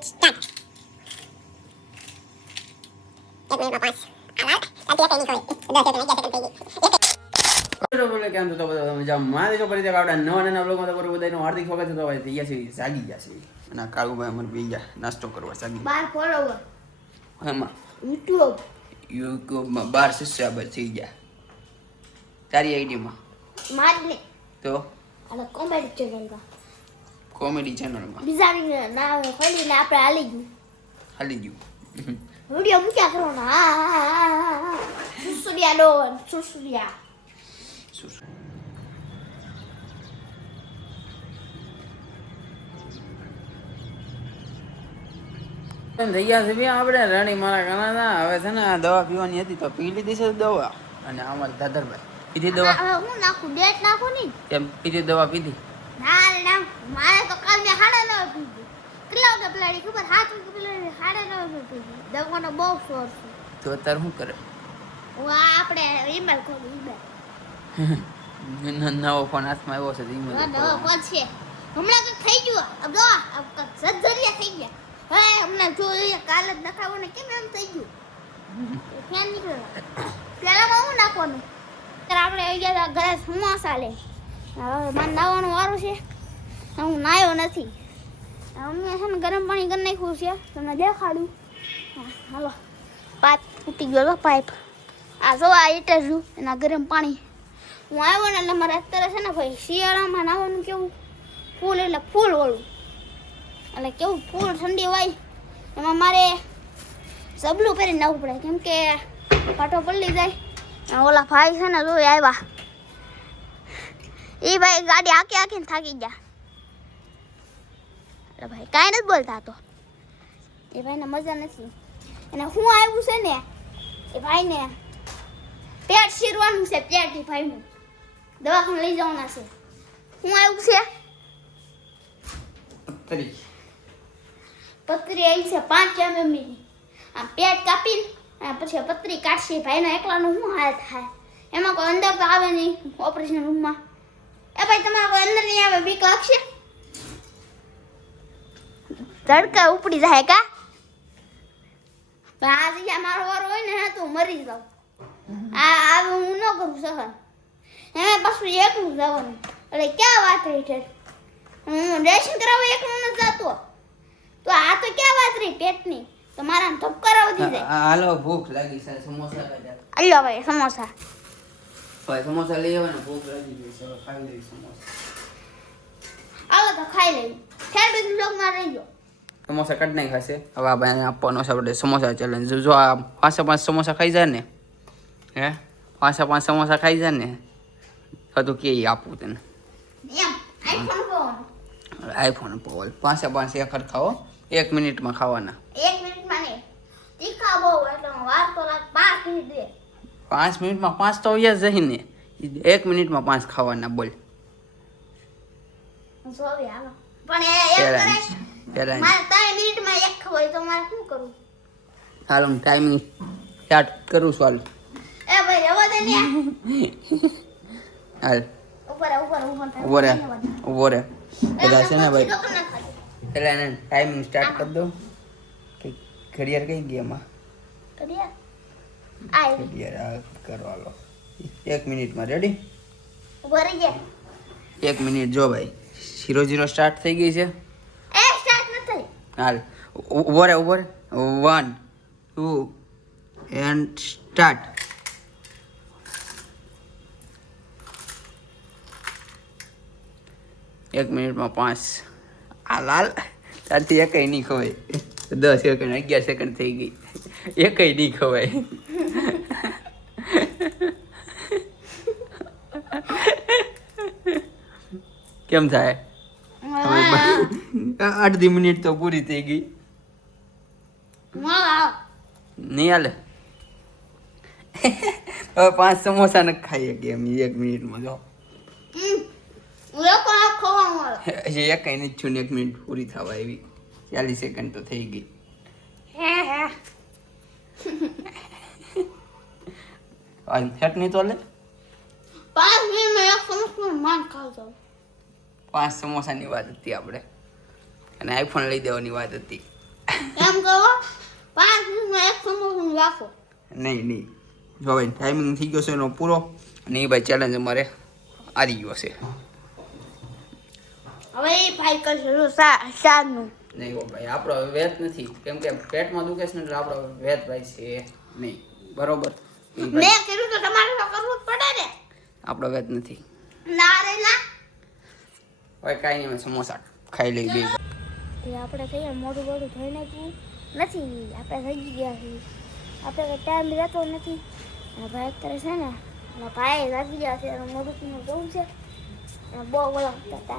Start એક મિનિટમાં પાંચ ચાલતી કોઈ દસ કેમ તો બધા મજામાં જો કરી આપણા નવા નાના બ્લોગમાં તમારું બધાનું હાર્દિક સ્વાગત છે તો ભાઈ ગયા છે જાગી ગયા છે અને આ કાળુભાઈ અમારે બી ગયા નાસ્તો કરવા જાગી બાર ફોલોવર એમાં યુટ્યુબ યુટ્યુબમાં બાર સબસ્ક્રાઈબર થઈ ગયા. તારી આઈડીમાં મારને તો? અને કોમેડી ચેનલમાં કોમેડી ચેનલમાં. બીજાની નામ ખોલીને આપણે હાલી ગયું હાલી ગયું વીડિયો મૂક્યા કરો ને હા સુસુડિયા ડોન સુસુડિયા શું શું એમ થઈ ગયા છે બી આપણે. રાણી મારા ઘણા હવે છે ને આ દવા પીવાની હતી તો પી લીધી છે દવા. અને અમારે દાદરભાઈ પીધી દવા? હવે હું નાખું? ડેટ નાખું નહીં? કેમ પીધી દવા પીધી? ના રે ના. મારે તો કાલ મેં સાડા નવ પીધી કેટલા વાગે પલાળી ખબર? હાથ વાગે પલાળી સાડા નવ પીધી દવાનો બહુ શોર છે. તો અત્યારે શું કરે? હું આપણે ઈમેલ ખોલું ઈમેલ નવો ફોન હાથમાં આવ્યો છે તો ઈ હા મને હમણાં તો થઈ ગયું. અબ જો ઝરઝરિયા થઈ ગયા. હે હમણાં જો એ કાલ જ નખાવો ને કેમ એમ થઈ ગયું? ફેન નીકળ્યો. પેલામાં હું નાખવાનું? ત્યારે આપણે આવી ગયા ઘરે સમોસા લે હવે મારે નાવાનું વારું છે. હું નાયો નથી. અમે છે ને ગરમ પાણી કરી નાખ્યું છે. તમને દેખાડું. હાલો. પાઇપ તૂટી ગયો પાઇપ. આ જો આ ઇન્ટરવ્યુ એના ગરમ પાણી. હું આવ્યો ને એટલે મારે અત્યારે છે ને ભાઈ શિયાળામાં નાવાનું કેવું? ફૂલ એટલે ફૂલ વાળું. એટલે કેવું ફૂલ ઠંડી હોય, એમાં મારે સબલું પહેરીને નાવું પડે. કેમ કે પાટો પલળી જાય. ઓલા ભાઈ છે ને જોઈ આવ્યા. એ ભાઈ ગાડી આખી આખીને થાકી ગયા. એટલે ભાઈ કાંઈ નથી બોલતા તો. એ ભાઈને મજા નથી. અને હું આવ્યું છે ને એ ભાઈને પેટ શીરવાનું છે પેટ એ ભાઈનું. દવાખાને લઈ જવાના છે. હું આવ્યું છે? પત્રી પતરી આવી છે પાંચ એમએમની આમ પેટ કાપીને અને પછી પત્રી કાઢશે ભાઈનો એકલાનો શું હાલ થાય. એમાં કોઈ અંદર તો આવે નહીં ઓપરેશન રૂમમાં એ ભાઈ તમારે કોઈ અંદર નહીં આવે બીક લાગશે? ધડકા ઉપડી જાય કા? પણ આ જગ્યા મારો વાર હોય ને તો મરી જાઉં. આ આ હું ન કરું સહન. એમાં પાછું એકલું જવાનું. એટલે ક્યાં વાત રહી છે હું રેશન કરાવવા એકલું ન જતો. તો આ તો ક્યાં વાત રહી પેટની? તો મારા ધબકારા આવતી જાય. હાલો ભૂખ લાગી છે સમોસા ખાધા. અલ્યો ભાઈ સમોસા. ભાઈ સમોસા લઈ આવવાના ભૂખ લાગી ગઈ છે ખાઈ લઈ સમોસા. આવો તો ખાઈ લઈ બીજું બ્લોગમાં રહી ગયો સમોસા કાઢી નાખ્યા છે. હવે આ ભાઈને આપવાનો છે આપણે સમોસા ચેલેન્જ જો આ પાંચે પાંચ સમોસા ખાઈ જાય ને હે? પાંચે પાંચ સમોસા ખાઈ જાય ને તો કે ઈ આપું તને. એમ આઈફોન ફોન આઈફોન પોલ પાંચે પાંચ એક ખાઓ એક મિનિટમાં ખાવાના. એક મિનિટમાં નહીં. તીખા બહુ એટલે હું વાર તો લાગ પાંચ મિનિટ દે. પાંચ મિનિટમાં પાંચ તો અહીંયા જઈને એક મિનિટમાં પાંચ ખાવાના બોલ. જોવી હાલો. પણ એ કરે મારે ત્રણ મિનિટમાં એક ખવાય તો મારે શું કરવું હાલો હું ટાઈમિંગ સ્ટાર્ટ કરું છું હાલ. એ ભાઈ રવા દે ને હાલ. ઉપર ઉપર ઉપર ઉપર ઊભો રે ધન્યવાદ. રે પેલા છે ને ભાઈ? પેલા એને ટાઈમિંગ સ્ટાર્ટ કરી દો કે ઘડિયાળ કઈ ગઈ એમાં ઘડિયાર. ઘડિયાળ આ કરો હાલો. એક મિનિટમાં રેડી એક મિનિટ જો ભાઈ ઝીરો ઝીરો સ્ટાર્ટ થઈ ગઈ છે. હાલ ઉ- ઊભો રે ઊભો રે વન ટુ એન્ડ સ્ટાર્ટ એક મિનિટમાં પાંચ આ લાલ તારથી એકય નહીં ખવાય દસ સેકન્ડ અગિયાર સેકન્ડ થઈ ગઈ એકય નહીં ખવાય કેમ થાય હવે બ- અડધી મિનિટ તો પૂરી થઈ ગઈ. નહીં હાલે? હવે પાંચ સમોસા ને ખાઈએ કે એમ એક મિનિટમાં જો. હજી એક કઈ છું ને એક મિનિટ પૂરી થવા આવી. ચાલીસ સેકન્ડ તો થઈ ગઈ. નહીં તો લે ખાઈ. પાંચ સમોસાની વાત હતી આપણે. અને આઈફોન લઈ દેવાની વાત હતી. એમ કહો પાંચ મિનિટમાં એક સમોસું રાખો. નહીં નહીં. જો ભાઈ ટાઈમિંગ થઈ ગયો છે એનો પૂરો. અને એ ભાઈ ચેલેન્જ અમારે આવી ગયો છે. હવે એ ભાઈ કરશે સાનું નહીં ભાઈ આપણો વેત નથી. કેમ કે પેટમાં દુખે છે એટલે આપણો વેત ભાઈ છે. નહીં બરોબર. મેં કીધું તો તમારે તો કરવું જ પડે ને. આપણો વેત નથી. ના રે ના. હવે કાંઈ નહીં સમોસા ખાઈ લઈ બે તે આપણે કહીએ મોઢું બોઢું ધોઈ નાખ્યું. નથી, આપણે થઈ ગયા છીએ. આપણે ટાઈમ રહેતો નથી. ભાઈ અત્યારે છે ને, એના ભાઈ લાગી ગયા છે, એનું મોઢું જોવું છે. અને બહુ બોલા હતા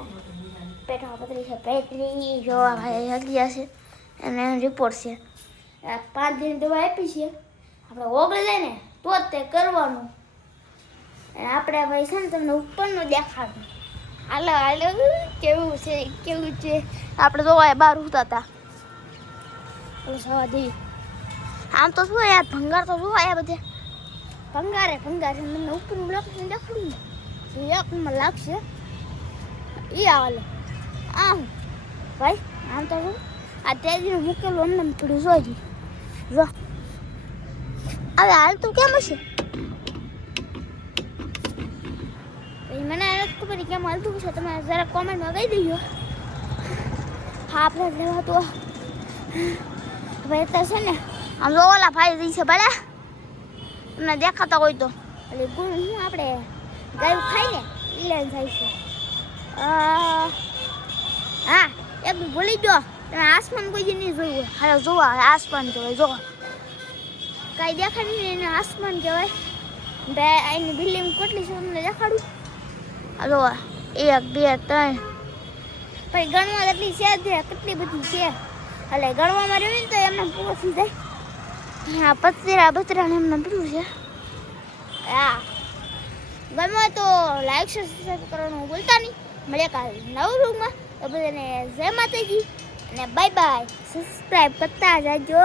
પેટમાં પતરી છે પેટરી જોવા ભાઈ લાગી ગયા છે. અને રિપોર્ટ છે. પાંચ દિન દવા આપી છે. આપણે ઓગળી જાય ને, તો તે કરવાનું. આપણે ભાઈ છે ને તમને ઉપરનું દેખાડું. હાલો હાલો કેવું છે કેવું છે? આપણે તો બહાર ઉતા હતા. સવાદી આમ તો શું યાર, ભંગાર તો શું આયા બધે? ભંગારે, ભંગાર. મને ઉપર લોકેશન દેખાડું તો નંબર લાગશે. એ આવાલે આમ. ભાઈ, આમ તો શું? આ તેજી મૂકેલું અમને થોડું જોઈ જો. હવે હાલ તું કેમ હશે? મને નથી ખબર કેમ હાલતું છે તમે જરા કોમેન્ટમાં કહી દેજો. હા, આપણે લેવા તો. હવે તો છે ને, આમ તો ઓલા ભાઈ દઈ છે ભલે. તમને દેખાતા હોય તો. એટલે ગુણ હું આપણે? ગાયું ખાઈ ને ઇલેન થાય છે. હા, એક ભૂલી ગયો. તમે આસમાન કોઈ દી નહીં જોયું હાલો જોવા આસમાન કહેવાય જો કાંઈ દેખાડી નહીં, એને આસમાન કહેવાય. બે, એની બિલ્ડિંગ કેટલી છે, તમને દેખાડું? હાલો એક બે ત્રણ. પછી ગણવા કેટલી છે કેટલી બધી છે? એટલે ગણવામાં રહ્યું ને તો એમને પૂરો થઈ જાય. હા પતરા બતરા ને એમને પેલું છે. હા. ગમે તો લાઈક સબસ્ક્રાઈબ કરવાનું ભૂલતા નહીં. મળે કાલ નવ રૂમમાં તો બધાને જય માતાજી અને બાય બાય સબસ્ક્રાઈબ કરતા જાજો.